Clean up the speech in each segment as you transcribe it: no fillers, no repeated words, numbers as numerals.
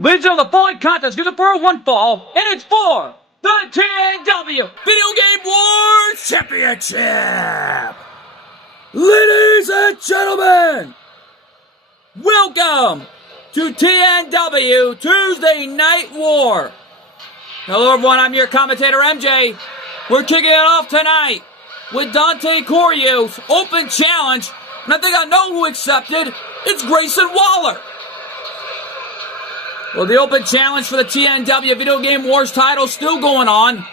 Ladies and gentlemen, the following contest is for one fall, and it's for the TNW Video Game Wars Championship! Ladies and gentlemen, welcome to TNW Tuesday Night War. Hello everyone, I'm your commentator MJ. We're kicking it off tonight with Dante Corio's open challenge, and I think I know who accepted. It's Grayson Waller. Well, the open challenge for the TNW Video Game Wars title still going on.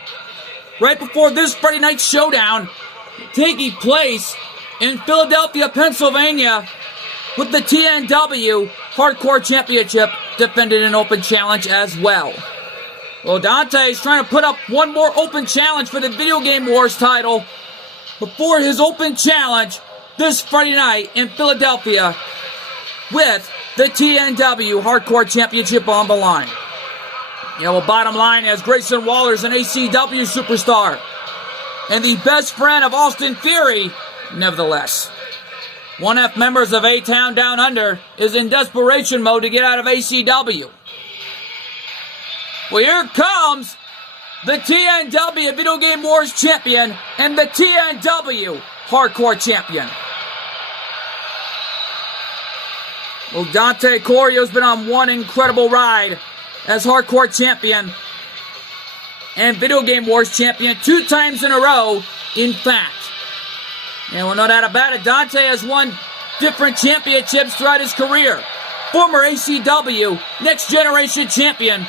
Right before this Friday night showdown taking place in Philadelphia, Pennsylvania, with the TNW Hardcore Championship defended an open challenge as well. Well, Dante is trying to put up one more open challenge for the Video Game Wars title before his open challenge this Friday night in Philadelphia with the TNW Hardcore Championship on the line. Bottom line is Grayson Waller's an ACW superstar and the best friend of Austin Theory, nevertheless. 1F members of A-Town Down Under is in desperation mode to get out of ACW. Well, here comes the TNW Video Game Wars champion and the TNW Hardcore champion. Well, Dante Corio's been on one incredible ride as Hardcore champion and Video Game Wars champion 2 times in a row, in fact. And we'll no doubt about it, Dante has won different championships throughout his career. Former ACW Next Generation champion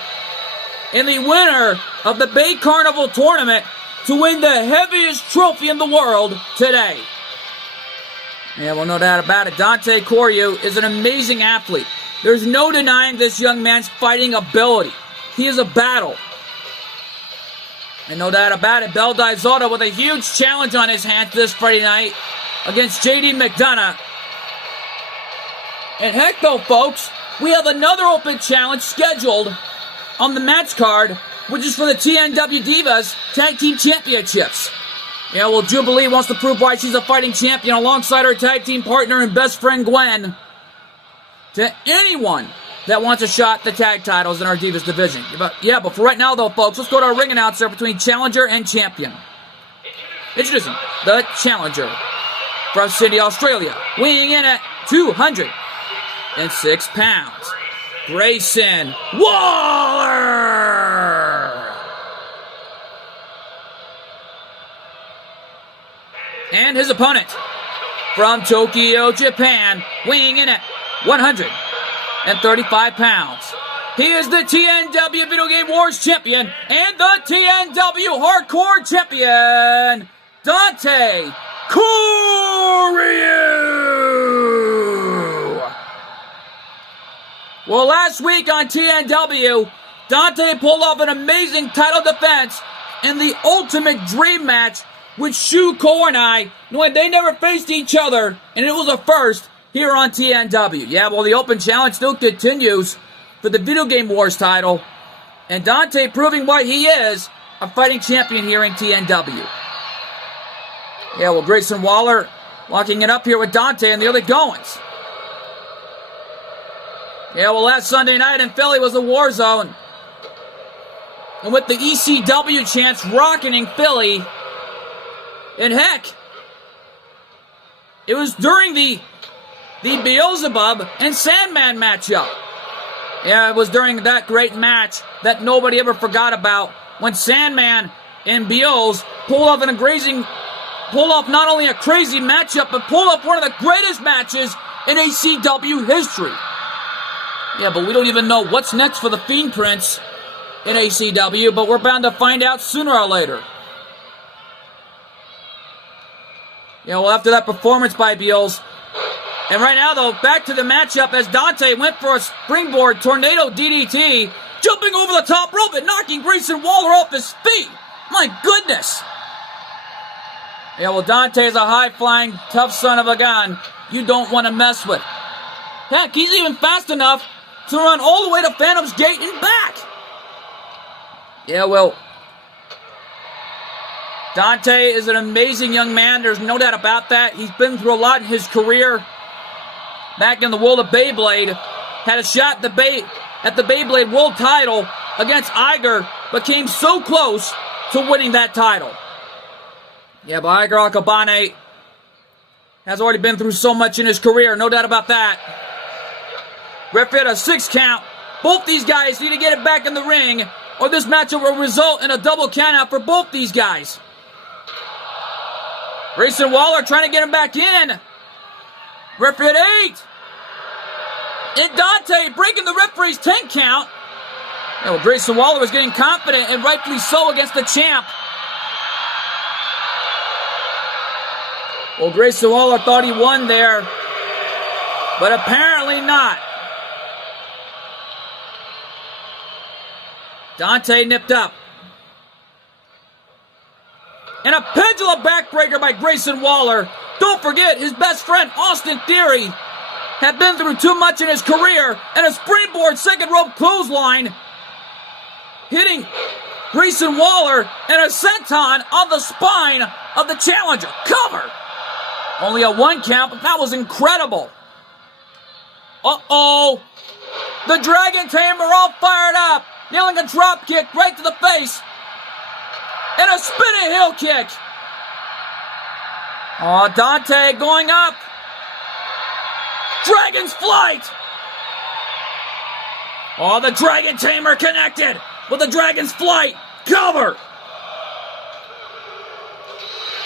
and the winner of the Bay Carnival tournament to win the heaviest trophy in the world today. Yeah, well, no doubt about it. Dante Corio is an amazing athlete. There's no denying this young man's fighting ability. He is a battle. And no doubt about it, Bel Dizotto with a huge challenge on his hands this Friday night against JD McDonough. And heck though, folks, we have another open challenge scheduled on the match card, which is for the TNW Divas Tag Team Championships. Yeah, well, Jubilee wants to prove why she's a fighting champion alongside her tag team partner and best friend Gwen to anyone that wants a shot at the tag titles in our Divas division. But for right now, though, folks, let's go to our ring announcer between challenger and champion. Introducing the challenger from Sydney, Australia, weighing in at 206 pounds, Grayson Waller! And his opponent from Tokyo, Japan, weighing in at 135 pounds. He is the TNW Video Game Wars champion and the TNW Hardcore champion, Dante Corio. Well, last week on TNW, Dante pulled off an amazing title defense in the Ultimate Dream match with Shuko and I, knowing they never faced each other, and it was a first here on TNW. Yeah, well, the open challenge still continues for the Video Game Wars title, and Dante proving why he is a fighting champion here in TNW. Yeah, well, Grayson Waller locking it up here with Dante and the other Goins. Yeah, well, last Sunday night in Philly was a war zone, and with the ECW chants rocketing Philly. And heck, it was during the Beelzebub and Sandman matchup. Yeah, it was during that great match that nobody ever forgot about when Sandman and Beelz pulled off not only a crazy matchup, but pulled off one of the greatest matches in ACW history. Yeah, but we don't even know what's next for the Fiend Prince in ACW, but we're bound to find out sooner or later. Yeah, well, after that performance by Beelz. And right now, though, back to the matchup as Dante went for a springboard tornado DDT, jumping over the top rope and knocking Grayson Waller off his feet. My goodness. Yeah, well, Dante is a high-flying, tough son of a gun you don't want to mess with. Heck, he's even fast enough to run all the way to Phantom's Gate and back. Yeah, well, Dante is an amazing young man. There's no doubt about that. He's been through a lot in his career. Back in the world of Beyblade, had a shot at the at the Beyblade World title against Iger, but came so close to winning that title. Yeah, but Iger Akabane has already been through so much in his career, no doubt about that. Referee had a 6 count. Both these guys need to get it back in the ring, or this matchup will result in a double countout for both these guys. Grayson Waller trying to get him back in. Referee at 8. And Dante breaking the referee's 10 count. Yeah, well, Grayson Waller was getting confident, and rightfully so, against the champ. Well, Grayson Waller thought he won there, but apparently not. Dante nipped up. And a pendulum backbreaker by Grayson Waller. Don't forget, his best friend, Austin Theory, had been through too much in his career, and a springboard second rope clothesline, hitting Grayson Waller and a senton on the spine of the challenger. Cover! Only a 1 count, but that was incredible. Uh-oh. The Dragon Tamer all fired up, nailing a drop kick right to the face. And a spinning heel kick. Oh, Dante going up. Dragon's Flight. Oh, the Dragon Tamer connected with the Dragon's Flight. Cover.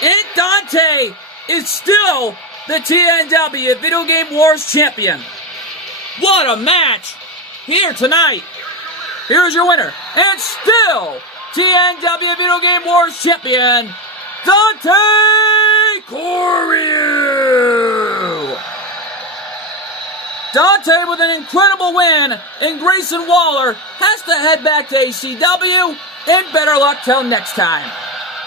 And Dante is still the TNW Video Game Wars champion. What a match here tonight. Here's your winner, and still TNW Video Game Wars champion, Dante Correw. Dante with an incredible win, and Grayson Waller has to head back to ACW, and better luck till next time.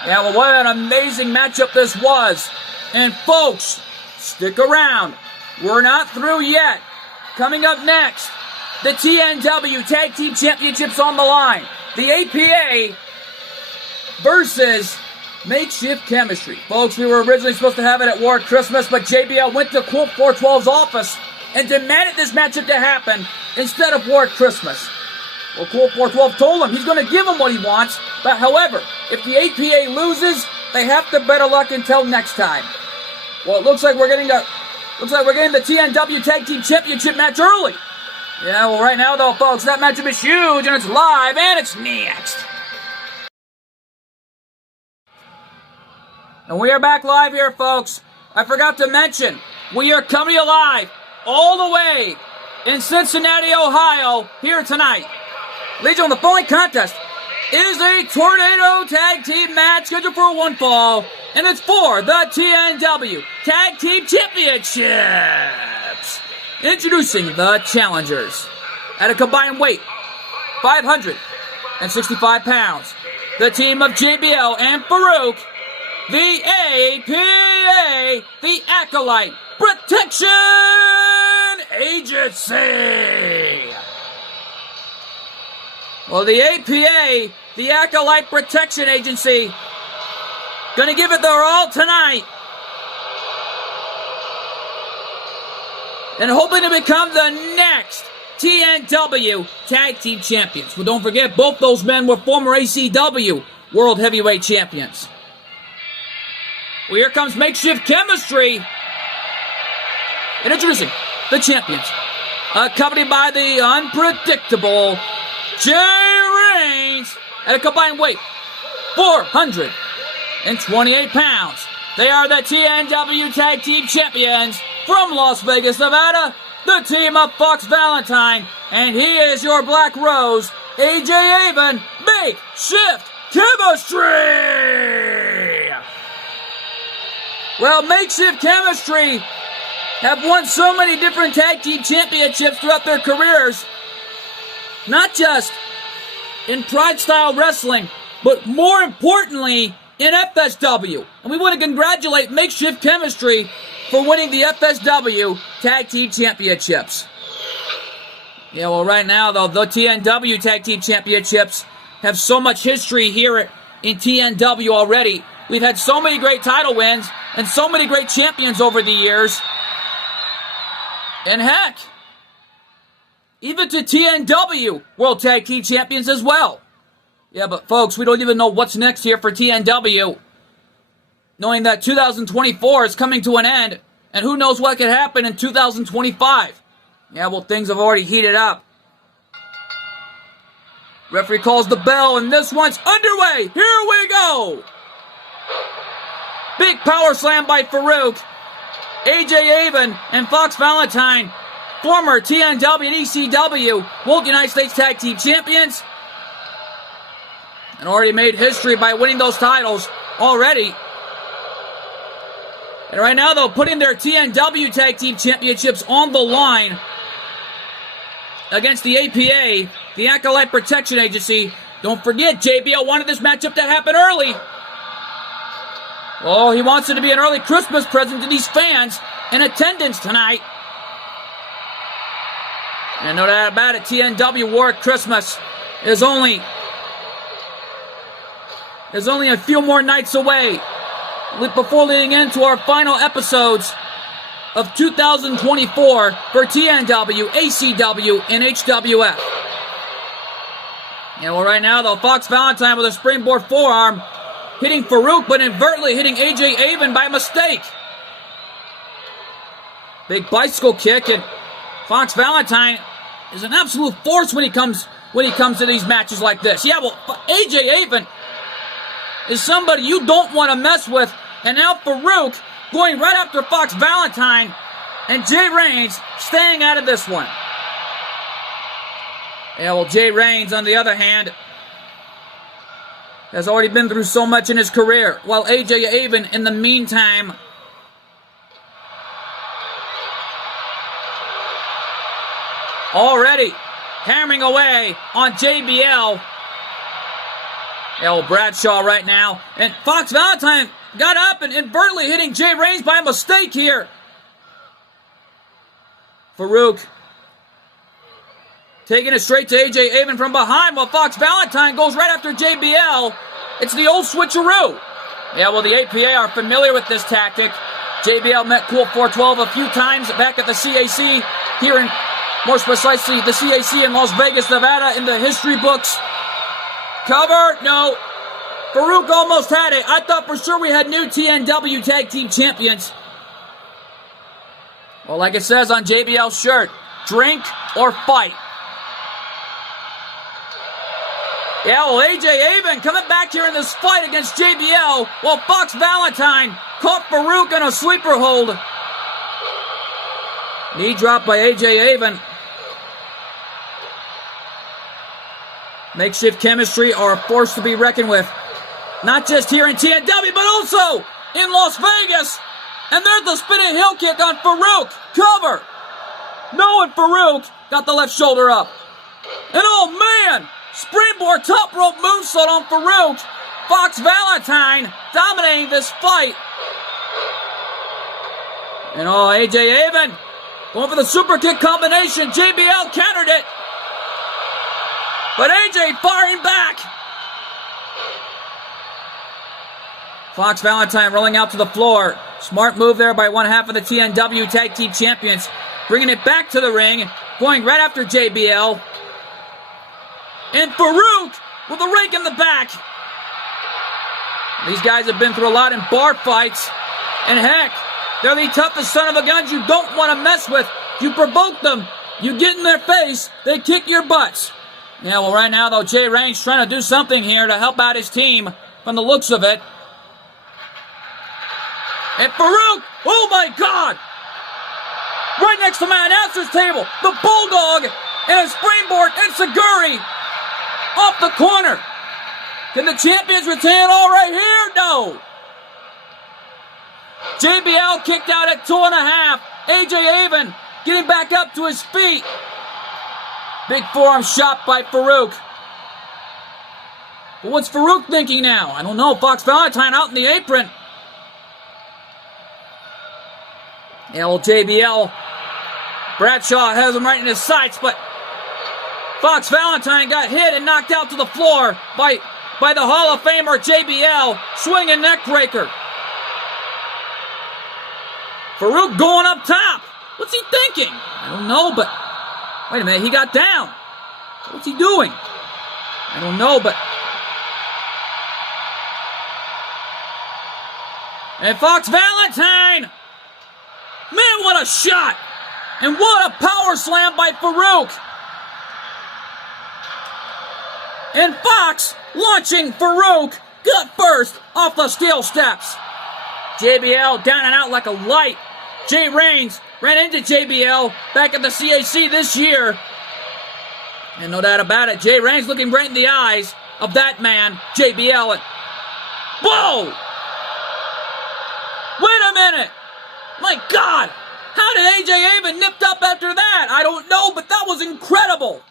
Yeah, well, what an amazing matchup this was. And folks, stick around. We're not through yet. Coming up next, the TNW Tag Team Championships on the line. The APA versus Makeshift Chemistry. Folks, we were originally supposed to have it at War Christmas, but JBL went to Colt 412's office and demanded this matchup to happen instead of War Christmas. Well, Colt 412 told him he's going to give him what he wants, but however, if the APA loses, they have to better luck until next time. Well, it looks like we're getting the TNW Tag Team Championship match early. Yeah, well, right now, though, folks, that matchup is huge, and it's live, and it's next. And we are back live here, folks. I forgot to mention, we are coming alive all the way in Cincinnati, Ohio, here tonight. Legion, the following contest is a Tornado Tag Team match scheduled for 1 fall, and it's for the TNW Tag Team Championships. Introducing the challengers. At a combined weight, 565 pounds, the team of JBL and Farouk, the APA, the Acolyte Protection Agency. Well, the APA, the Acolyte Protection Agency, gonna give it their all tonight, and hoping to become the next TNW Tag Team Champions. Well, don't forget, both those men were former ACW World Heavyweight Champions. Well, here comes Makeshift Chemistry. And introducing the champions, accompanied by the unpredictable Jay Reigns at a combined weight, 428 pounds. They are the TNW Tag Team Champions from Las Vegas, Nevada, the team of Fox Valentine, and he is your Black Rose, AJ Avon, Makeshift Chemistry. Well, Makeshift Chemistry have won so many different tag team championships throughout their careers, not just in Pride Style Wrestling, but more importantly, in FSW. And we want to congratulate Makeshift Chemistry for winning the FSW Tag Team Championships. Yeah, well, right now, though, the TNW Tag Team Championships have so much history here in TNW already. We've had so many great title wins and so many great champions over the years. And heck, even to TNW World Tag Team Champions as well. Yeah, but folks, we don't even know what's next here for TNW. Knowing that 2024 is coming to an end, and who knows what could happen in 2025. Yeah, well, things have already heated up. Referee calls the bell, and this one's underway. Here we go. Big power slam by Farouk. AJ Avon and Fox Valentine, former TNW and ECW World United States Tag Team Champions, and already made history by winning those titles already. And right now, though, putting their TNW Tag Team Championships on the line against the APA, the Acolyte Protection Agency. Don't forget, JBL wanted this matchup to happen early. Oh, he wants it to be an early Christmas present to these fans in attendance tonight. And no doubt about it, TNW War at Christmas is only a few more nights away before leading into our final episodes of 2024 for TNW, ACW, and HWF. Yeah, well, right now, though, Fox Valentine with a springboard forearm hitting Farouk, but inadvertently hitting AJ Avon by mistake. Big bicycle kick, and Fox Valentine is an absolute force when he comes to these matches like this. Yeah, well, AJ Avon is somebody you don't want to mess with, and now Farouk going right after Fox Valentine, and Jay Reigns staying out of this one. Yeah, well, Jay Reigns, on the other hand, has already been through so much in his career, while AJ Avon, in the meantime, already hammering away on JBL. El Bradshaw right now, and Fox Valentine got up and inadvertently hitting Jay Reigns by mistake here. Farouk taking it straight to AJ Avon from behind, while Fox Valentine goes right after JBL. It's the old switcheroo. Yeah, well, the APA are familiar with this tactic. JBL met Cool 412 a few times back at the CAC here in, more precisely, the CAC in Las Vegas, Nevada, in the history books. Cover? No. Farouk almost had it. I thought for sure we had new TNW Tag Team Champions. Well, like it says on JBL's shirt, drink or fight. Yeah, well, AJ Avon coming back here in this fight against JBL, while Fox Valentine caught Farouk in a sleeper hold. Knee drop by AJ Avon. Makeshift chemistry are a force to be reckoned with. Not just here in TNW, but also in Las Vegas. And there's the spinning heel kick on Farouk. Cover. No, and Farouk got the left shoulder up. And oh man, springboard top rope moonsault on Farouk. Fox Valentine dominating this fight. And oh, AJ Avon going for the super kick combination. JBL countered it. But AJ firing back. Fox Valentine rolling out to the floor. Smart move there by one half of the TNW Tag Team Champions. Bringing it back to the ring. Going right after JBL. And Farouk with a rake in the back. These guys have been through a lot in bar fights. And heck, they're the toughest son of a guns you don't want to mess with. You provoke them. You get in their face. They kick your butts. Yeah, well, right now, though, Jay Reigns trying to do something here to help out his team from the looks of it. And Farouk, oh my God! Right next to my announcer's table, the Bulldog and a springboard Enziguri off the corner. Can the champions retain all right here? No. JBL kicked out at 2.5. AJ Avon getting back up to his feet. Big forearm shot by Farouk. But what's Farouk thinking now? I don't know. Fox Valentine out in the apron. Yeah, well, JBL. Bradshaw has him right in his sights, but Fox Valentine got hit and knocked out to the floor by the Hall of Famer JBL. Swinging neck breaker. Farouk going up top. What's he thinking? I don't know, but Wait a minute, he got down. What's he doing? I don't know, but... And Fox Valentine! Man, what a shot! And what a power slam by Farouk! And Fox launching Farouk gut first off the steel steps. JBL down and out like a light. Jay Reigns ran into JBL back at the CAC this year. And no doubt about it, Jay Reigns looking right in the eyes of that man, JBL. And whoa! Wait a minute! My God! How did AJ even nip up after that? I don't know, but that was incredible!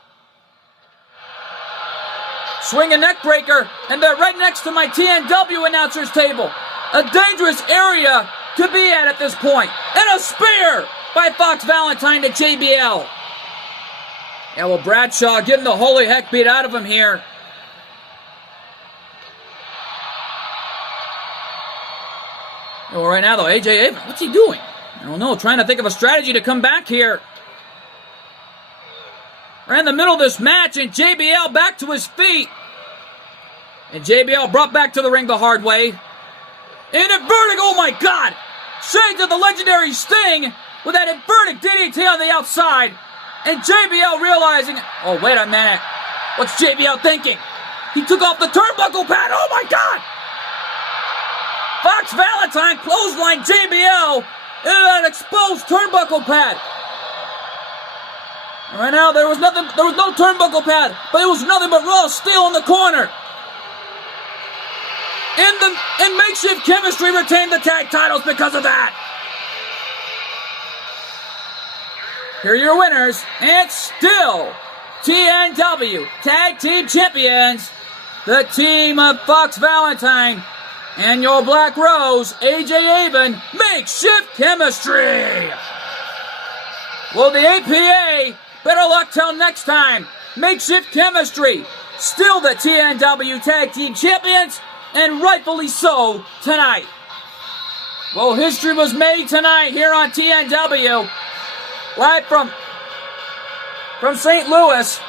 Swing a neck breaker, and they're right next to my TNW announcers table. A dangerous area to be at this point. And a spear by Fox Valentine to JBL. Yeah, well, Bradshaw getting the holy heck beat out of him here. Well, right now, though, AJ Abrams, what's he doing? I don't know, trying to think of a strategy to come back here. Right in the middle of this match, and JBL back to his feet. And JBL brought back to the ring the hard way. And inverting, oh my God! Shades of the legendary Sting with that inverted DDT on the outside. And JBL realizing, oh, wait a minute. What's JBL thinking? He took off the turnbuckle pad, oh my God! Fox Valentine clotheslined JBL in an exposed turnbuckle pad. And right now, there was no turnbuckle pad, but it was nothing but raw steel in the corner. And Makeshift Chemistry retained the tag titles because of that. Here are your winners, and still TNW Tag Team Champions, the team of Fox Valentine and your Black Rose, AJ Avon, Makeshift Chemistry. Well, the APA, better luck till next time. Makeshift Chemistry, still the TNW Tag Team Champions, and rightfully so tonight. Well, history was made tonight here on TNW, right from St. Louis.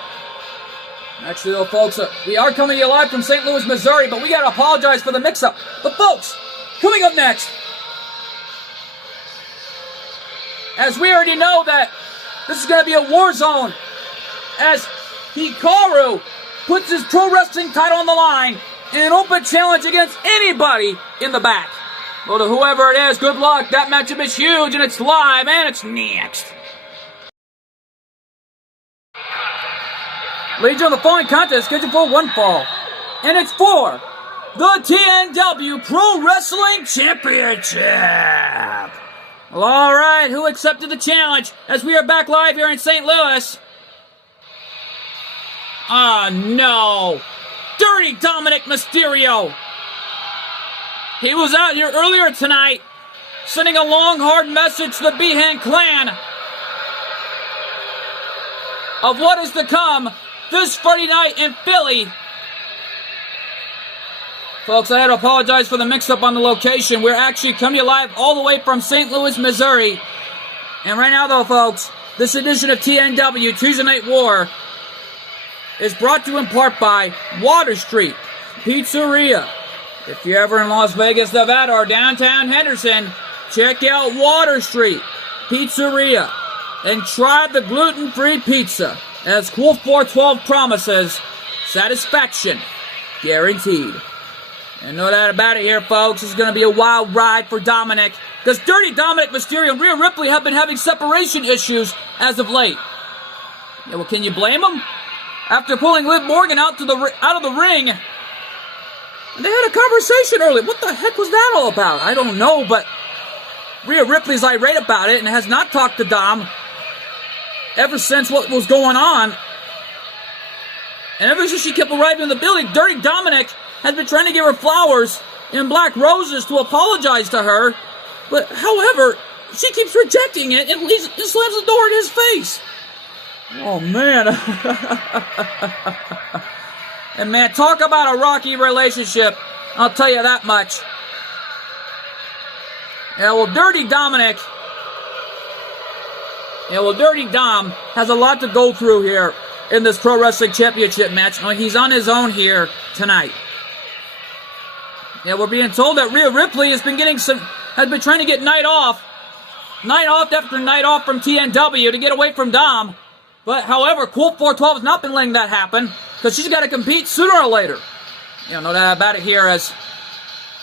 Actually, though, folks, we are coming to you live from St. Louis, Missouri, but we got to apologize for the mix-up. But, folks, coming up next, as we already know that this is going to be a war zone, as Hikaru puts his pro wrestling title on the line in an open challenge against anybody in the back. Well, to whoever it is, good luck. That matchup is huge, and it's live, and it's next. Ladies and gentlemen, the following contest is scheduled for one fall, and it's for the TNW Pro Wrestling Championship. Well, all right, who accepted the challenge as we are back live here in St. Louis? Ah, no. Dirty Dominic Mysterio. He was out here earlier tonight, sending a long, hard message to the Behan clan of what is to come this Friday night in Philly. Folks, I had to apologize for the mix-up on the location. We're actually coming to you live all the way from St. Louis, Missouri. And right now, though, folks, this edition of TNW, Tuesday Night War, is brought to you in part by Water Street Pizzeria. If you're ever in Las Vegas, Nevada, or downtown Henderson, check out Water Street Pizzeria and try the gluten-free pizza. As Cool 412 promises, satisfaction guaranteed. And no doubt about it here, folks, this is going to be a wild ride for Dominic, because Dirty Dominic Mysterio and Rhea Ripley have been having separation issues as of late. Yeah, well, can you blame them? After pulling Liv Morgan out of the ring, they had a conversation earlier. What the heck was that all about? I don't know, but Rhea Ripley's irate about it and has not talked to Dom ever since what was going on. And ever since she kept arriving in the building, Dirty Dominic has been trying to give her flowers and black roses to apologize to her. But, however, she keeps rejecting it and slams the door in his face. Oh, man. And, man, talk about a rocky relationship. I'll tell you that much. Yeah, well, Dirty Dominic Yeah, well, Dirty Dom has a lot to go through here in this Pro Wrestling Championship match. He's on his own here tonight. Yeah, we're being told that Rhea Ripley has been trying to get night off after night off from TNW to get away from Dom. But, however, Colt 412 has not been letting that happen because she's got to compete sooner or later. You know that about it here as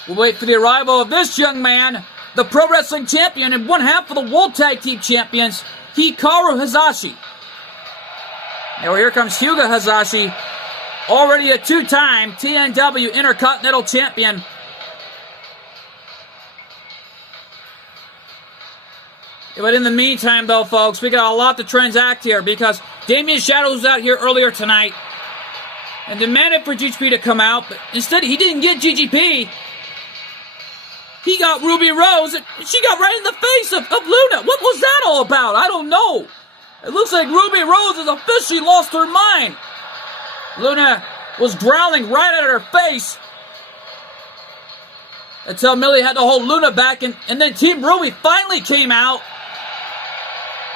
we wait for the arrival of this young man, the Pro Wrestling Champion and one half of the World Tag Team Champions, Hikaru Hayashi. Now here comes Hyuga Hayashi, already a two-time TNW Intercontinental Champion. But in the meantime, though, folks, we got a lot to transact here because Damien Shadow was out here earlier tonight and demanded for GGP to come out, but instead he didn't get GGP. He got Ruby Rose, and she got right in the face of Luna. What was that all about? I don't know. It looks like Ruby Rose has officially lost her mind. Luna was growling right at her face until Millie had to hold Luna back, and then Team Ruby finally came out,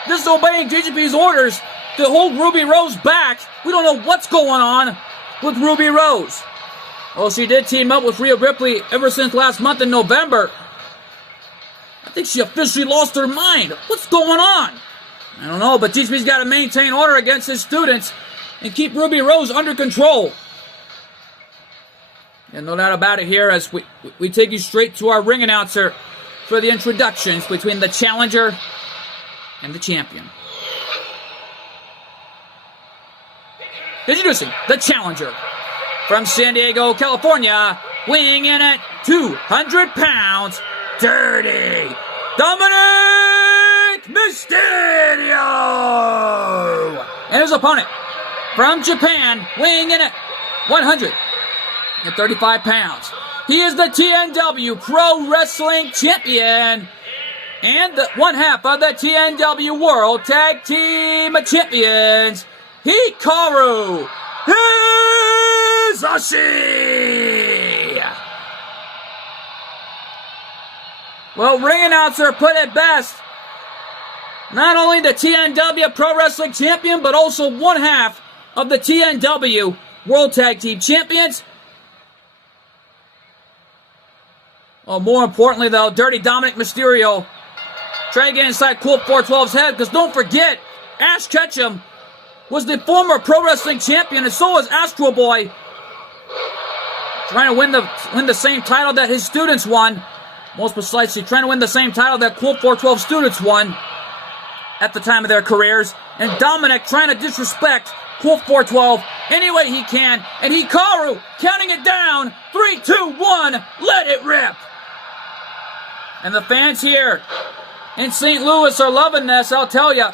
disobeying GGP's orders to hold Ruby Rose back. We don't know what's going on with Ruby Rose. Well, she did team up with Rhea Ripley ever since last month in November. I think she officially lost her mind. What's going on? I don't know, but GGP's got to maintain order against his students and keep Ruby Rose under control. And no doubt about it here as we take you straight to our ring announcer for the introductions between the challenger and the champion. Introducing the challenger from San Diego, California, weighing in at 200 pounds, Dirty Dominic Mysterio! And his opponent from Japan, weighing in at 135 pounds. He is the TNW Pro Wrestling Champion and the one half of the TNW World Tag Team Champions, Hikaru Hayashi. Well, ring announcer put it best. Not only the TNW Pro Wrestling Champion, but also one half of the TNW World Tag Team Champions. Well, more importantly, though, Dirty Dominic Mysterio trying to get inside Colt 412's head, because don't forget, Ash Ketchum was the former Pro Wrestling Champion, and so was Astro Boy, trying to win the same title that his students won. Most precisely, trying to win the same title that Colt 412 students won at the time of their careers. And Dominic trying to disrespect Colt 412 any way he can. And Hikaru counting it down. 3, 2, 1, let it rip. And the fans here in St. Louis are loving this, I'll tell you.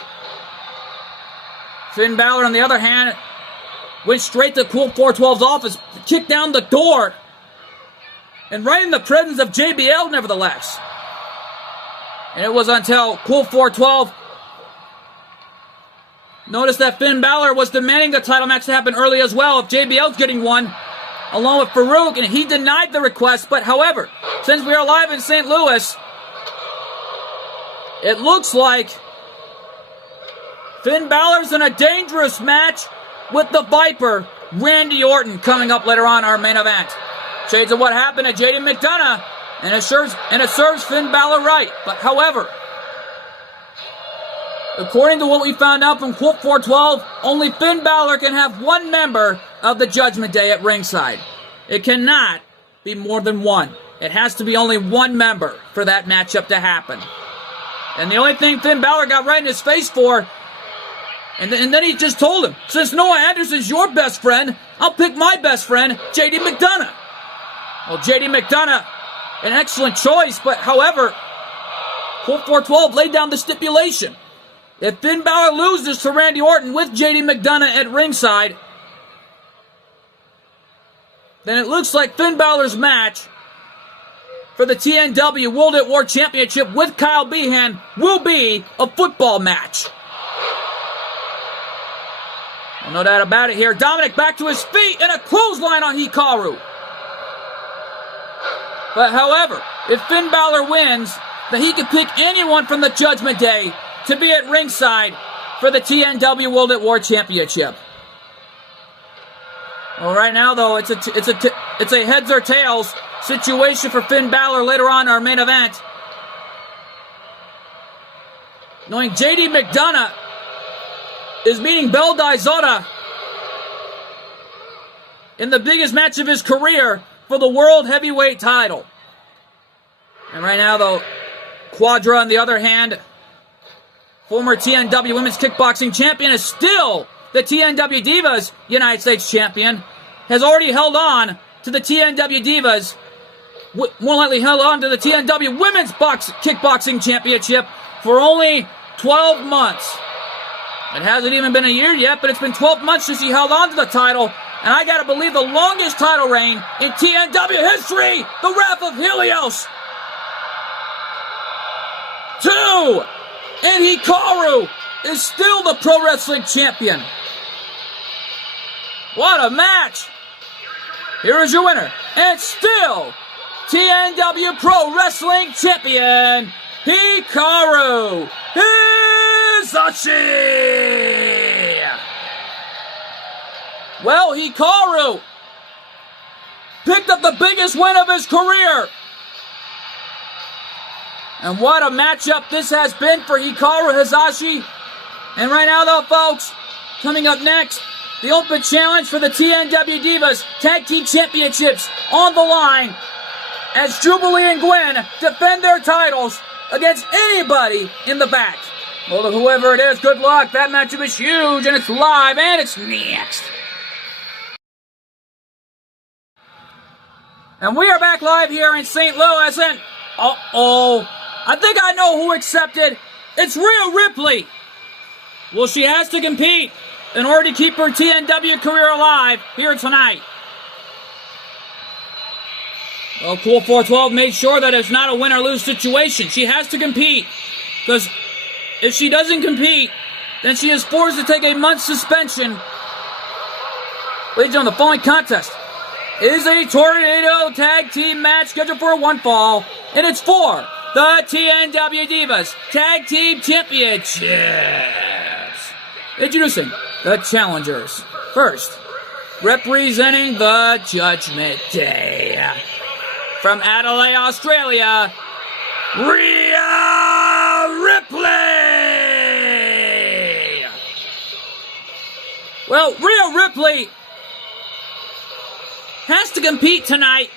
Finn Balor, on the other hand, went straight to Colt 412's office, kicked down the door, and right in the presence of JBL, nevertheless. And it was until Colt 412 noticed that Finn Balor was demanding the title match to happen early as well, if JBL's getting one, along with Farouk, and he denied the request. But however, since we are live in St. Louis, it looks like Finn Balor's in a dangerous match with the Viper, Randy Orton, coming up later on our main event. Shades of what happened to JD McDonough, and it serves Finn Balor right. But however, according to what we found out from Colt 412, only Finn Balor can have one member of the Judgment Day at ringside. It cannot be more than one. It has to be only one member for that matchup to happen. And the only thing Finn Balor got right in his face for, and then he just told him, since Noah Anderson's your best friend, I'll pick my best friend, JD McDonough. Well, JD McDonough, an excellent choice, but however, Colt 412 laid down the stipulation. If Finn Balor loses to Randy Orton with JD McDonough at ringside, then it looks like Finn Balor's match for the TNW World at War Championship with Kyle Behan will be a football match. Well, no doubt about it here. Dominic back to his feet and a clothesline on Hikaru. But however, if Finn Balor wins, then he can pick anyone from the Judgment Day to be at ringside for the TNW World at War Championship. Well, right now, though, it's a heads or tails situation for Finn Balor later on in our main event. Knowing JD McDonough is meeting Bel Daizoda in the biggest match of his career for the World Heavyweight title. And right now, though, Quadra, on the other hand, former TNW Women's Kickboxing Champion, is still the TNW Divas United States Champion, has already held on to the TNW Divas, more likely held on to the TNW Women's Kickboxing Championship for only 12 months. It hasn't even been a year yet, but it's been 12 months since she held on to the title, and I gotta believe the longest title reign in TNW history, the Wrath of Helios. 2, and Hikaru is still the Pro Wrestling Champion. What a match! Here is your winner, and still TNW Pro Wrestling Champion, Hikaru Hisashi! Well, Hikaru picked up the biggest win of his career. And what a matchup this has been for Hikaru Hisashi. And right now, though, folks, coming up next, the open challenge for the TNW Divas Tag Team Championships on the line as Jubilee and Gwen defend their titles against anybody in the back. Well, whoever it is, good luck. That matchup is huge, and it's live, and it's next. And we are back live here in St. Louis, and I think I know who accepted. It's Rhea Ripley. Well, she has to compete in order to keep her TNW career alive here tonight. Well, Cool 412 made sure that it's not a win or lose situation. She has to compete, because if she doesn't compete, then she is forced to take a month's suspension. Ladies and gentlemen, the following contest is a Tornado Tag Team match scheduled for one fall, and it's for the TNW Divas Tag Team Championships. Introducing the challengers. First, representing the Judgment Day, from Adelaide, Australia, Rhea Ripley! Well, Rhea Ripley has to compete tonight,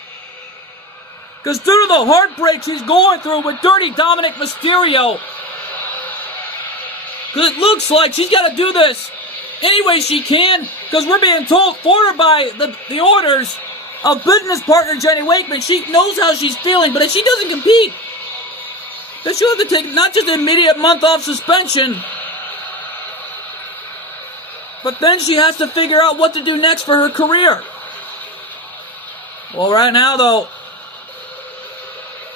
because due to the heartbreak she's going through with Dirty Dominic Mysterio, because it looks like she's got to do this any way she can, because we're being told, ordered by the orders of business partner Jenny Wakeman, she knows how she's feeling, but if she doesn't compete, then she'll have to take not just an immediate month-off suspension, but then she has to figure out what to do next for her career. Well, right now, though,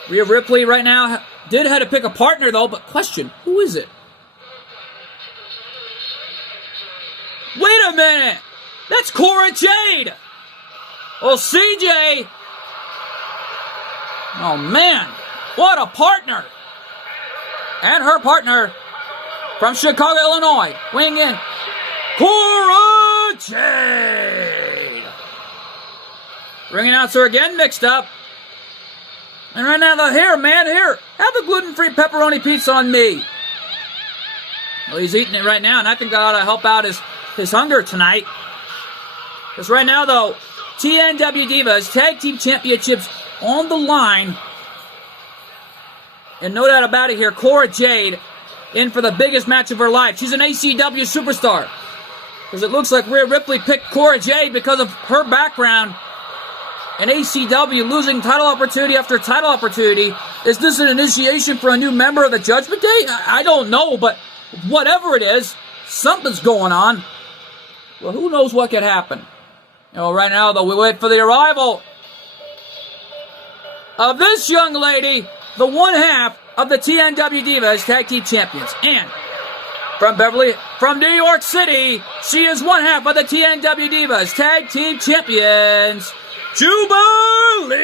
Rhea Ripley right now did have to pick a partner, though, but question, who is it? Wait a minute! That's Cora Jade! Well, CJ! Oh, man! What a partner! And her partner from Chicago, Illinois, weighing in, Cora Jade! Ring announcer again mixed up. And right now, here, have the gluten-free pepperoni pizza on me. Well, he's eating it right now, and I think that ought to help out his hunger tonight. Because right now, though, TNW Divas Tag Team Championships on the line. And no doubt about it here, Cora Jade in for the biggest match of her life. She's an ACW superstar. Because it looks like Rhea Ripley picked Cora Jade because of her background in ACW, losing title opportunity after title opportunity. Is this an initiation for a new member of the Judgment Day? I don't know, but whatever it is, something's going on. Well, who knows what could happen? You know, right now, though, we wait for the arrival of this young lady, the one half of the TNW Divas Tag Team Champions. And from New York City, she is one half of the TNW Divas Tag Team Champions, Jubilee!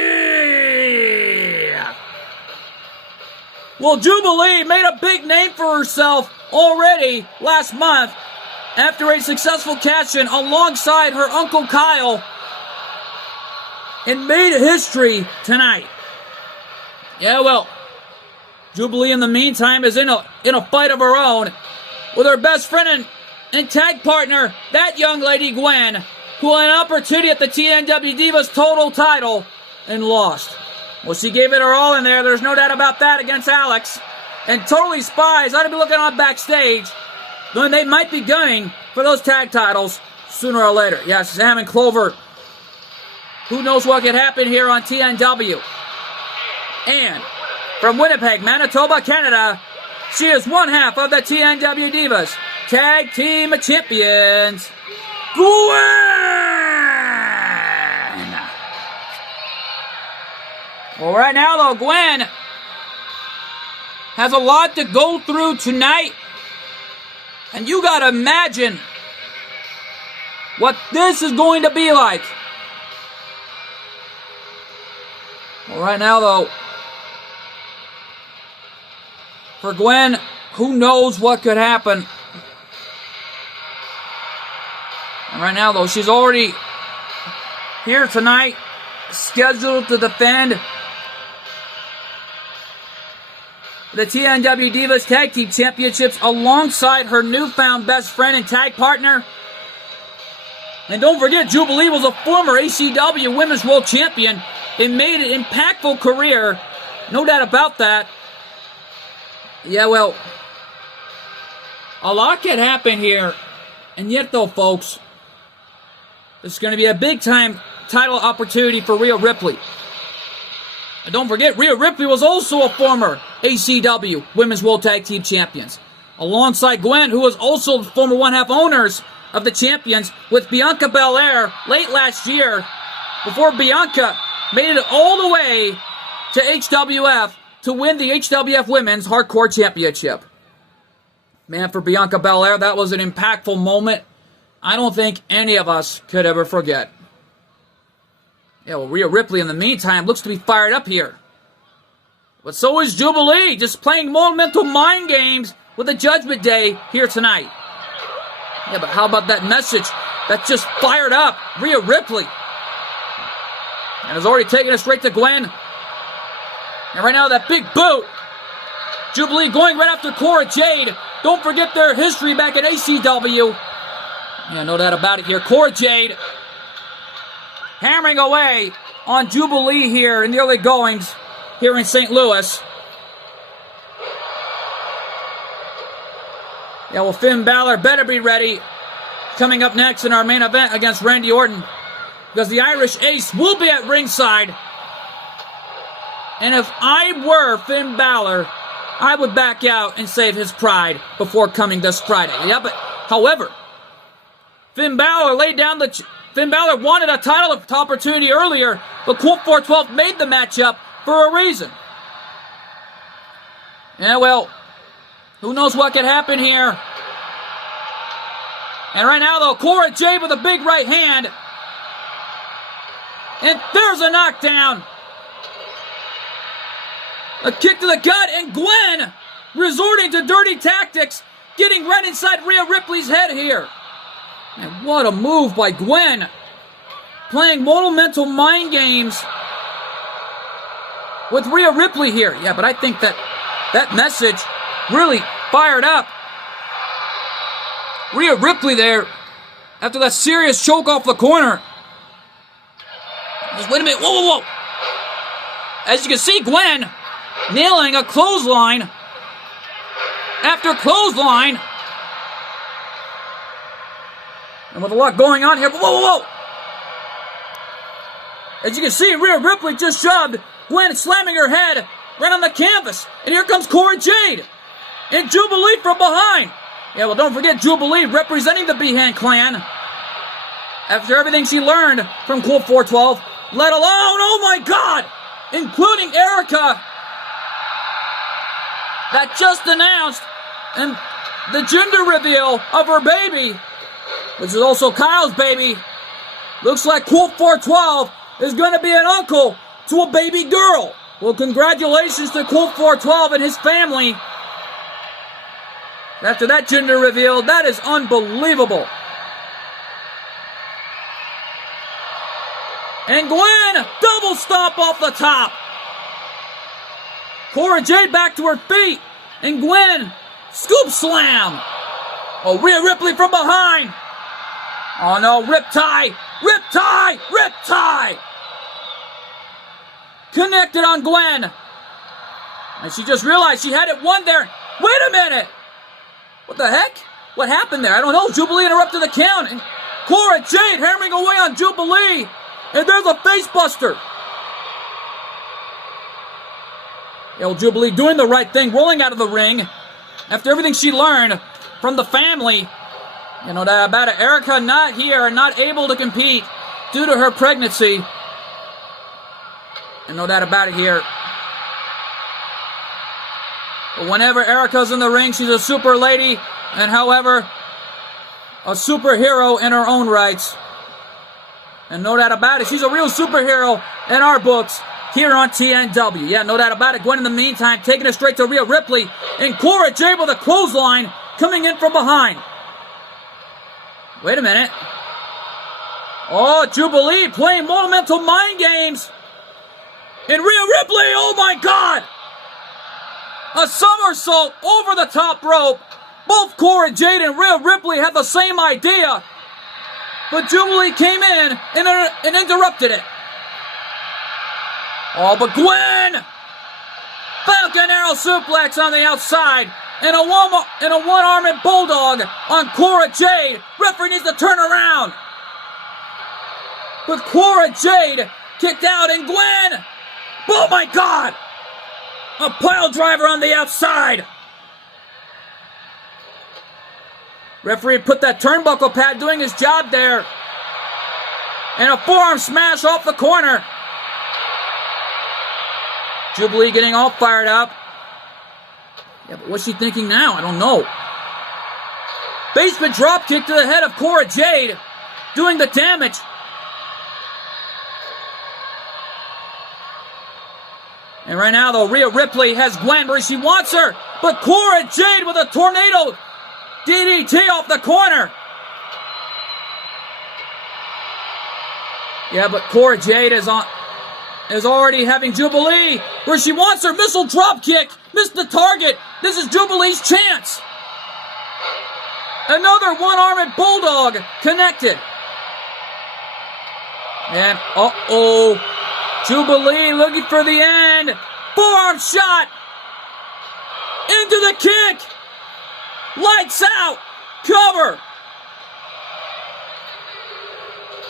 Well, Jubilee made a big name for herself already last month after a successful cash-in alongside her Uncle Kyle and made history tonight. Yeah, well, Jubilee in the meantime is in a fight of her own with her best friend and tag partner, that young lady Gwen, who had an opportunity at the TNW Divas Total title and lost. Well, she gave it her all in there. There's no doubt about that against Alex. And Totally Spies ought to be looking on backstage when they might be gunning for those tag titles sooner or later. Yes, Sam and Clover. Who knows what could happen here on TNW? And from Winnipeg, Manitoba, Canada, she is one half of the TNW Divas Tag Team Champions, Gwen! Well, right now, though, Gwen has a lot to go through tonight. And you gotta imagine what this is going to be like. Well, right now, though, for Gwen, who knows what could happen. And right now, though, she's already here tonight, scheduled to defend the TNW Divas Tag Team Championships alongside her newfound best friend and tag partner. And don't forget, Jubilee was a former ACW Women's World Champion and made an impactful career. No doubt about that. Yeah, well, a lot can happen here. And yet, though, folks, this is going to be a big-time title opportunity for Rhea Ripley. And don't forget, Rhea Ripley was also a former ACW Women's World Tag Team Champions, alongside Gwen, who was also the former one-half owners of the champions with Bianca Belair late last year, before Bianca made it all the way to HWF to win the HWF Women's Hardcore Championship. Man, for Bianca Belair, that was an impactful moment I don't think any of us could ever forget. Yeah, well, Rhea Ripley, in the meantime, looks to be fired up here. But so is Jubilee, just playing more mental mind games with the Judgment Day here tonight. Yeah, but how about that message that just fired up Rhea Ripley? And has already taken us straight to Gwen. And right now, that big boot. Jubilee going right after Cora Jade. Don't forget their history back at ACW. Yeah, no doubt about it here. Cora Jade hammering away on Jubilee here in the early goings here in St. Louis. Yeah, well, Finn Balor better be ready coming up next in our main event against Randy Orton, because the Irish Ace will be at ringside. And if I were Finn Balor, I would back out and save his pride before coming this Friday. Yeah, but however, Finn Balor wanted a title opportunity earlier, but Colt 412 made the matchup for a reason. Yeah, well, who knows what could happen here. And right now, though, Cora Jade with a big right hand. And there's a knockdown. A kick to the gut, and Gwen resorting to dirty tactics, getting right inside Rhea Ripley's head here. And what a move by Gwen. Playing mental mind games with Rhea Ripley here. Yeah, but I think that message really fired up Rhea Ripley there after that serious choke off the corner. Just wait a minute. Whoa, whoa, whoa. As you can see, Gwen nailing a clothesline after clothesline. And with a lot going on here. Whoa, whoa, whoa. As you can see, Rhea Ripley just shoved Gwen, slamming her head right on the canvas. And here comes Cora Jade. And Jubilee from behind. Yeah, well, don't forget Jubilee representing the Behan clan. After everything she learned from Colt 412, let alone, oh my God, including Erica, that just announced and the gender reveal of her baby, which is also Kyle's baby. Looks like Colt 412 is going to be an uncle to a baby girl. Well, congratulations to Colt 412 and his family. After that gender reveal, that is unbelievable. And Gwen, double stomp off the top. Cora Jade back to her feet. And Gwen, scoop slam. Oh, Rhea Ripley from behind. Oh no, Riptide, Riptide, Riptide. Connected on Gwen. And she just realized she had it won there. Wait a minute. What the heck? What happened there? I don't know. Jubilee interrupted the count. And Cora Jade hammering away on Jubilee. And there's a face buster. El Jubilee doing the right thing, rolling out of the ring. After everything she learned from the family. You know, that about Erica not here, not able to compete due to her pregnancy. And no doubt about it here. But whenever Erica's in the ring, she's a super lady. And however, a superhero in her own rights. And no doubt about it, she's a real superhero in our books here on TNW. Yeah, no doubt about it. Gwen in the meantime taking it straight to Rhea Ripley. And Cora Jade with a clothesline coming in from behind. Wait a minute. Oh, Jubilee playing monumental mind games. And Rhea Ripley, oh my God! A somersault over the top rope. Both Cora Jade and Rhea Ripley had the same idea. But Jubilee came in and interrupted it. Oh, but Gwen! Falcon Arrow suplex on the outside. And a one-armed bulldog on Cora Jade. Referee needs to turn around. But Cora Jade kicked out and Gwen! Oh my God! A pile driver on the outside. Referee put that turnbuckle pad doing his job there. And a forearm smash off the corner. Jubilee getting all fired up. Yeah, but what's she thinking now? I don't know. Basement dropkick to the head of Cora Jade. Doing the damage. And right now, though, Rhea Ripley has Gwen where she wants her. But Cora Jade with a tornado DDT off the corner. Yeah, but Cora Jade is already having Jubilee where she wants her. Missile dropkick. Missed the target. This is Jubilee's chance. Another one-armed bulldog connected. And, uh-oh. Jubilee looking for the end. Forearm shot. Into the kick. Lights out. Cover.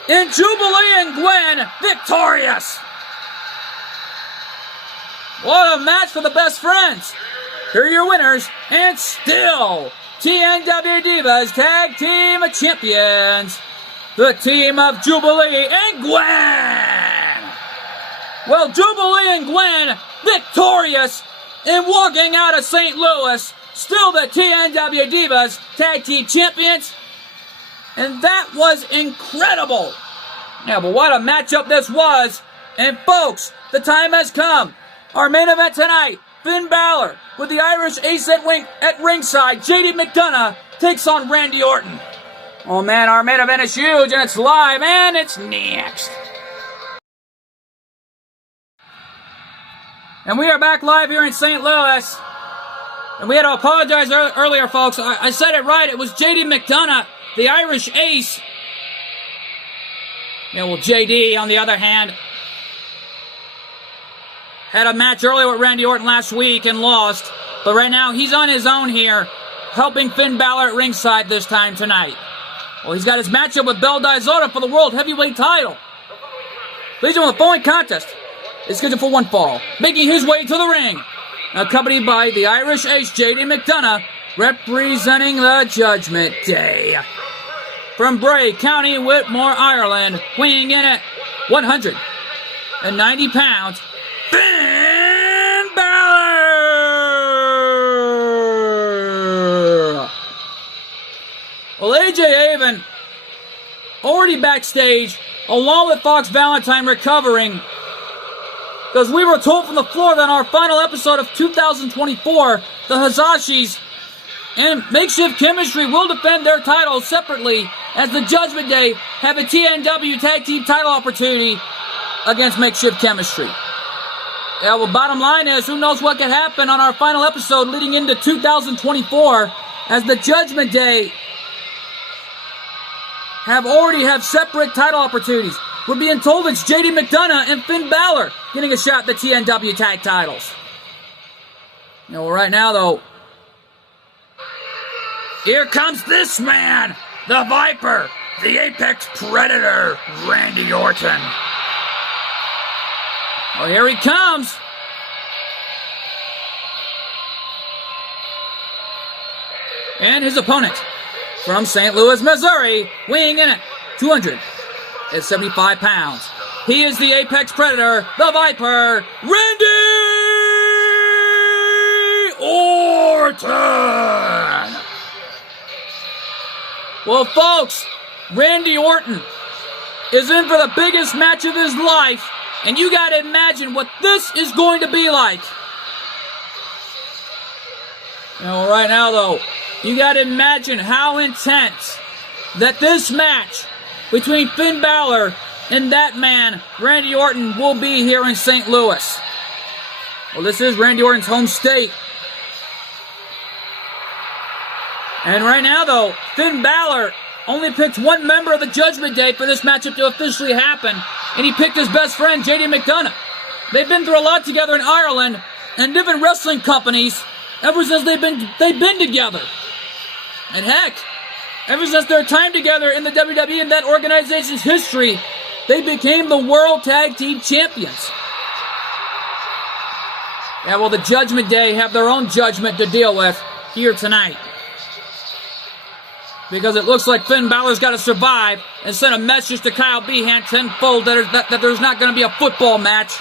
And Jubilee and Gwen victorious. What a match for the best friends. Here are your winners. And still, TNW Divas Tag Team Champions. The team of Jubilee and Gwen. Well, Jubilee and Gwen victorious and walking out of St. Louis. Still the TNW Divas Tag Team Champions. And that was incredible. Yeah, but what a matchup this was. And folks, the time has come. Our main event tonight, Finn Balor with the Irish Ace at ringside. JD McDonough takes on Randy Orton. Oh man, our main event is huge and it's live and it's next. And we are back live here in St. Louis. And we had to apologize earlier, folks. I said it right. It was JD McDonough, the Irish Ace. Yeah, well, JD, on the other hand, had a match earlier with Randy Orton last week and lost. But right now, he's on his own here, helping Finn Balor at ringside this time tonight. Well, he's got his matchup with Bel Dizota for the World Heavyweight title. Ladies and gentlemen, the following contest is scheduled for one fall. Making his way to the ring, accompanied by the Irish Ace, JD McDonough, representing the Judgment Day. From Bray, County Whitmore, Ireland, weighing in at 190 pounds, Finn Balor! Well, AJ Avon, already backstage, along with Fox Valentine recovering Because we were told from the floor that in our final episode of 2024, the Hazashis and Makeshift Chemistry will defend their titles separately as the Judgment Day have a TNW Tag Team title opportunity against Makeshift Chemistry. Yeah, well, bottom line is, who knows what could happen on our final episode leading into 2024 as the Judgment Day already have separate title opportunities. We're being told it's JD McDonough and Finn Balor getting a shot at the TNW tag titles. Right now, though, here comes this man, the Viper, the Apex Predator, Randy Orton. Oh, here he comes. And his opponent from St. Louis, Missouri, weighing in at 275 pounds. He is the Apex Predator, the Viper, Randy Orton. Well, folks, Randy Orton is in for the biggest match of his life, and you got to imagine what this is going to be like. Right now, though, you got to imagine how intense that this match between Finn Balor and that man, Randy Orton, will be here in St. Louis. Well, this is Randy Orton's home state. And right now, though, Finn Balor only picked one member of the Judgment Day for this matchup to officially happen, and he picked his best friend, JD McDonough. They've been through a lot together in Ireland and different wrestling companies ever since they've been together. And heck, ever since their time together in the WWE and that organization's history, they became the World Tag Team Champions. Yeah, well, the Judgment Day have their own judgment to deal with here tonight. Because it looks like Finn Balor's got to survive and send a message to Kyle Behan tenfold that there's not going to be a football match.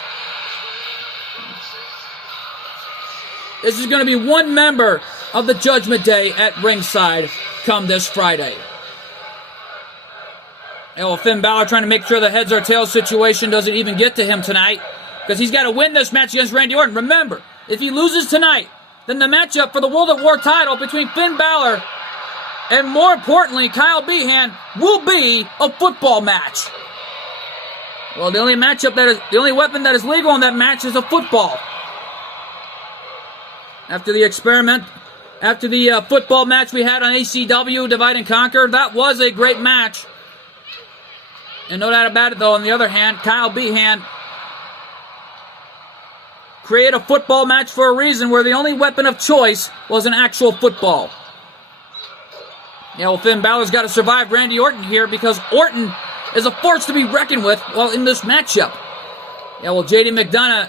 This is going to be one member of the Judgment Day at ringside come this Friday. Well, Finn Balor trying to make sure the heads or tails situation doesn't even get to him tonight, because he's got to win this match against Randy Orton. Remember, if he loses tonight, then the matchup for the World at War title between Finn Balor and, more importantly, Kyle Behan will be a football match. Well, the only weapon that is legal in that match is a football. After the football match we had on ACW, Divide and Conquer, that was a great match. And no doubt about it, though, on the other hand, Kyle Behan created a football match for a reason where the only weapon of choice was an actual football. Well, Finn Balor's got to survive Randy Orton here because Orton is a force to be reckoned with while in this matchup. Well, JD McDonough,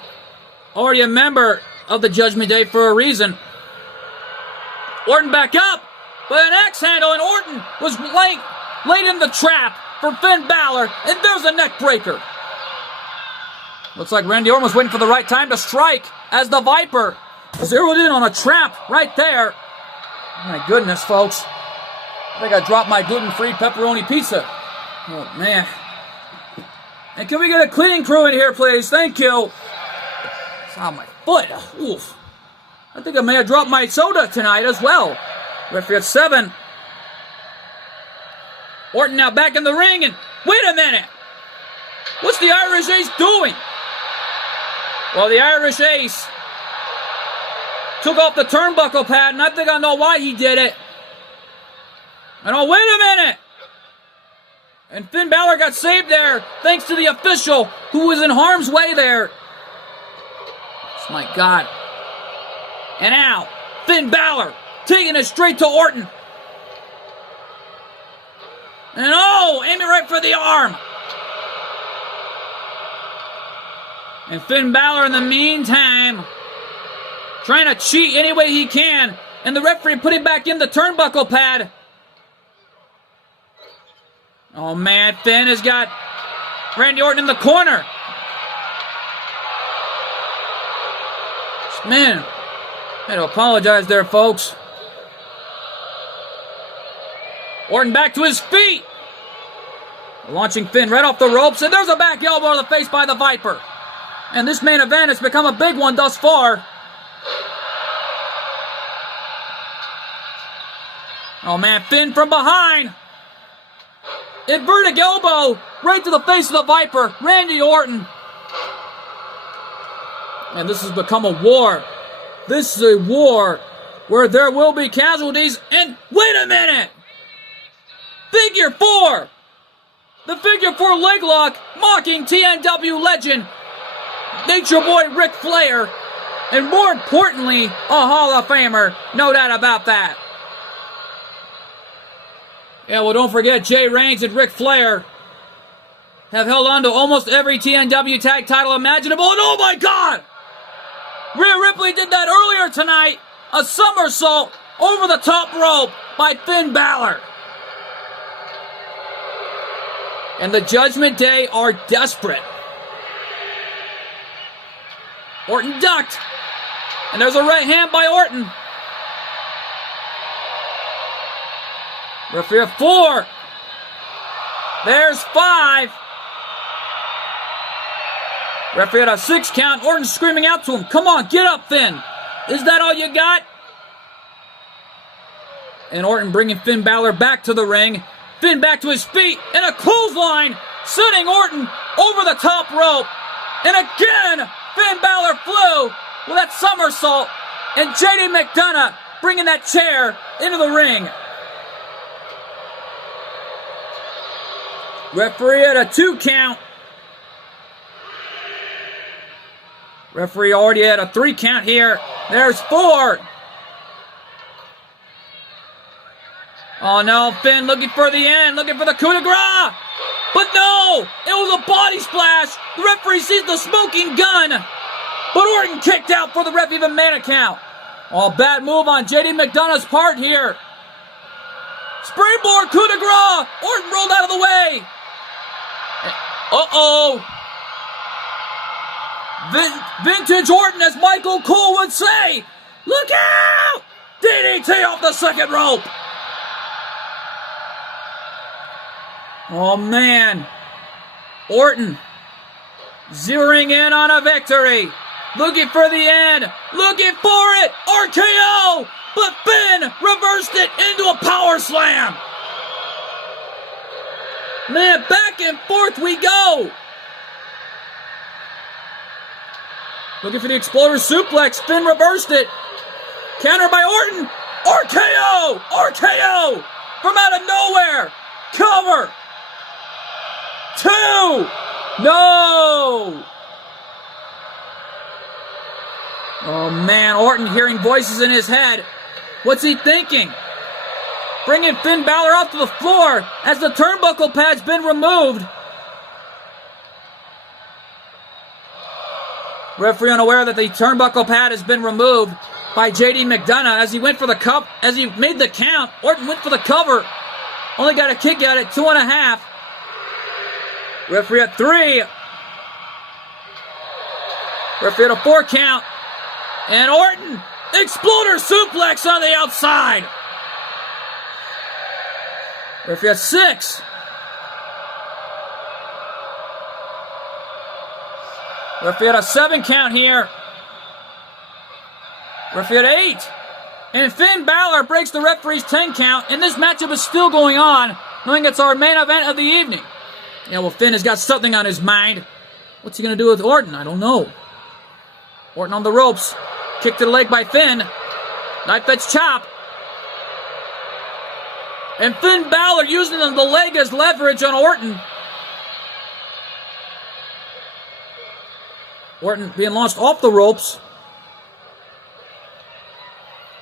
already a member of the Judgment Day for a reason. Orton back up, but an axe handle, and Orton was laid in the trap for Finn Balor, and there's a neck breaker. Looks like Randy Orton was waiting for the right time to strike as the Viper zeroed in on a trap right there. My goodness, folks. I think I dropped my gluten-free pepperoni pizza. Oh, man. And can we get a cleaning crew in here, please? Thank you. It's on my foot. Oof. I think I may have dropped my soda tonight as well. Referee at 7. Orton now back in the ring, and wait a minute. What's the Irish Ace doing? Well, the Irish Ace took off the turnbuckle pad, and I think I know why he did it. And oh, wait a minute! And Finn Balor got saved there, thanks to the official who was in harm's way there. Oh, my God. And now, Finn Balor taking it straight to Orton. And oh, aiming right for the arm. And Finn Balor, in the meantime, trying to cheat any way he can. And the referee put him back in the turnbuckle pad. Oh, man, Finn has got Randy Orton in the corner. Man, I had to apologize there, folks. Orton back to his feet. Launching Finn right off the ropes, and there's a back elbow to the face by the Viper. And this main event has become a big one thus far. Oh man, Finn from behind. Inverted elbow right to the face of the Viper, Randy Orton. And this has become a war. This is a war where there will be casualties. And wait a minute! Figure 4! The Figure 4 leg lock mocking TNW legend Nature Boy Ric Flair. And more importantly, a Hall of Famer. No doubt about that. Yeah, well, don't forget, Jay Reigns and Ric Flair have held on to almost every TNW tag title imaginable. And oh my God! Rhea Ripley did that earlier tonight. A somersault over the top rope by Finn Balor. And the Judgment Day are desperate. Orton ducked. And there's a right hand by Orton. Referee at 4. There's 5. Referee at a 6 count. Orton screaming out to him. Come on, get up, Finn. Is that all you got? And Orton bringing Finn Balor back to the ring. Finn back to his feet. And a clothesline. Sending Orton over the top rope. And again, Finn Balor flew with that somersault. And JD McDonough bringing that chair into the ring. Referee at a 2 count. Referee already at a 3 count here. There's 4. Oh no, Finn looking for the end, looking for the coup de grace. But no, it was a body splash. The referee sees the smoking gun. But Orton kicked out for the ref even man account. Oh, bad move on JD McDonough's part here. Springboard coup de grace. Orton rolled out of the way. Uh-oh. Vintage Orton, as Michael Cole would say. Look out! DDT off the second rope. Oh, man. Orton zeroing in on a victory. Looking for the end. Looking for it. RKO. But Finn reversed it into a power slam. Man, back and forth we go. Looking for the exploder suplex. Finn reversed it. Counter by Orton. RKO. RKO. From out of nowhere. Cover. 2. No. Oh, man. Orton hearing voices in his head. What's he thinking? Bringing Finn Balor off to the floor as the turnbuckle pad's been removed. Referee unaware that the turnbuckle pad has been removed by JD McDonough as he went for the cup. As he made the count, Orton went for the cover. Only got a kick out at 2.5. Referee at 3. Referee at a 4 count. And Orton, exploder suplex on the outside. Referee at 6. Referee at a 7 count here. Referee at 8. And Finn Balor breaks the referee's 10 count, and this matchup is still going on, knowing it's our main event of the evening. Yeah, well, Finn has got something on his mind. What's he going to do with Orton? I don't know. Orton on the ropes. Kick to the leg by Finn. Knife edge chop. And Finn Balor using the leg as leverage on Orton. Orton being launched off the ropes.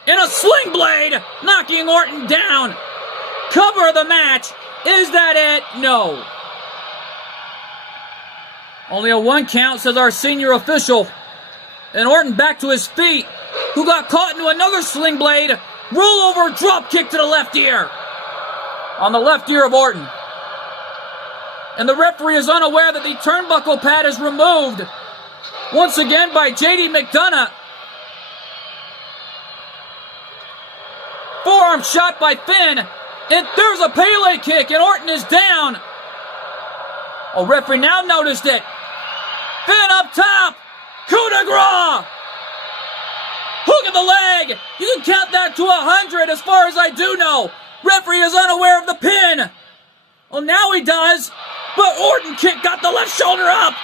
And a sling blade knocking Orton down. Cover of the match. Is that it? No. Only a 1 count, says our senior official. And Orton back to his feet, who got caught into another sling blade. Roll over drop kick to the left ear. On the left ear of Orton. And the referee is unaware that the turnbuckle pad is removed. Once again by JD McDonough. Forearm shot by Finn. And there's a Pele kick, and Orton is down. Oh, referee now noticed it. Finn up top. Coup de grace! Hook of the leg! You can count that to 100 as far as I do know. Referee is unaware of the pin. Well, now he does. But Orton got the left shoulder up.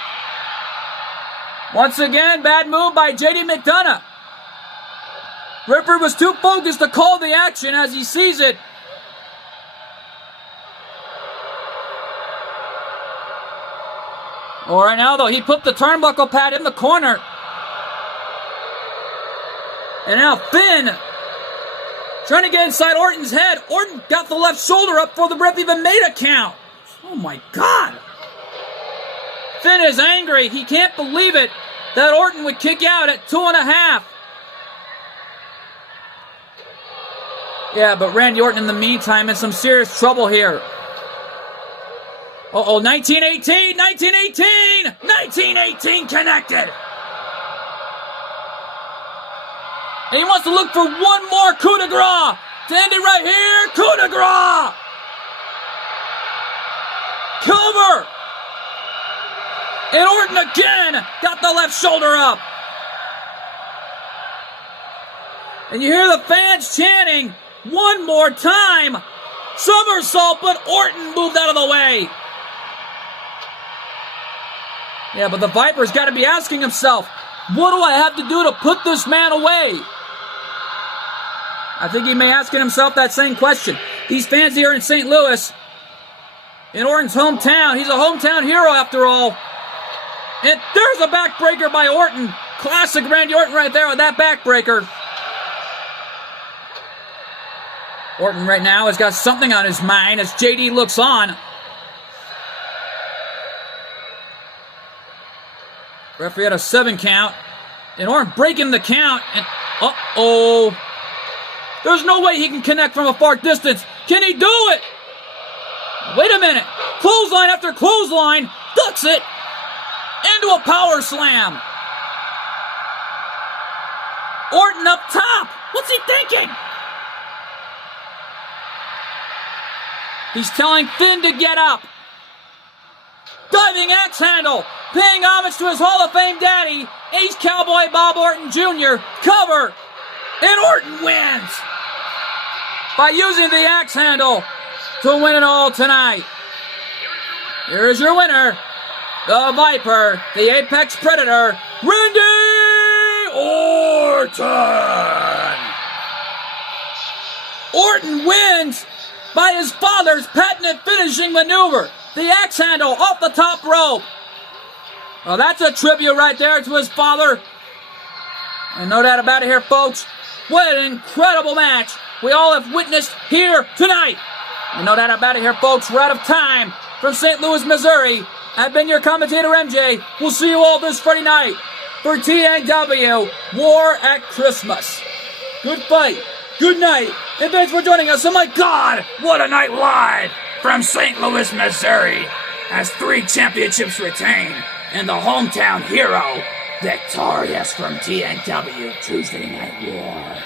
Once again, bad move by JD McDonough. Referee was too focused to call the action as he sees it. All right now, though, he put the turnbuckle pad in the corner. And now Finn trying to get inside Orton's head. Orton got the left shoulder up before the ref even made a count. Oh my God. Finn is angry. He can't believe it that Orton would kick out at 2.5. Yeah, but Randy Orton in the meantime in some serious trouble here. Uh-oh, 1918, 1918, 1918 connected. And he wants to look for one more coup de grace. To end it right here, coup de grace. Cover. And Orton again got the left shoulder up. And you hear the fans chanting one more time. Somersault, but Orton moved out of the way. Yeah, but the Viper's got to be asking himself, what do I have to do to put this man away? I think he may asking himself that same question. These fans here in St. Louis, in Orton's hometown, he's a hometown hero after all. And there's a backbreaker by Orton. Classic Randy Orton right there with that backbreaker. Orton right now has got something on his mind as JD looks on. Referee had a 7 count. And Orton breaking the count. And uh-oh. There's no way he can connect from a far distance. Can he do it? Wait a minute. Clothesline after clothesline. Ducks it. Into a power slam. Orton up top. What's he thinking? He's telling Finn to get up. Diving axe handle. Paying homage to his Hall of Fame daddy, Ace Cowboy Bob Orton Jr. Cover. And Orton wins by using the axe handle to win it all tonight. Here's your winner, the Viper, the Apex Predator, Randy Orton. Orton wins by his father's patented finishing maneuver, the axe handle off the top rope. Well, that's a tribute right there to his father. And no doubt about it here, folks. What an incredible match we all have witnessed here tonight. And no doubt about it here, folks. We're out of time. From St. Louis, Missouri, I've been your commentator, MJ. We'll see you all this Friday night for TNW War at Christmas. Good fight. Good night. And thanks for joining us. Oh, my God. What a night live from St. Louis, Missouri, as 3 championships retain, and the hometown hero victorious from TNW Tuesday Night War.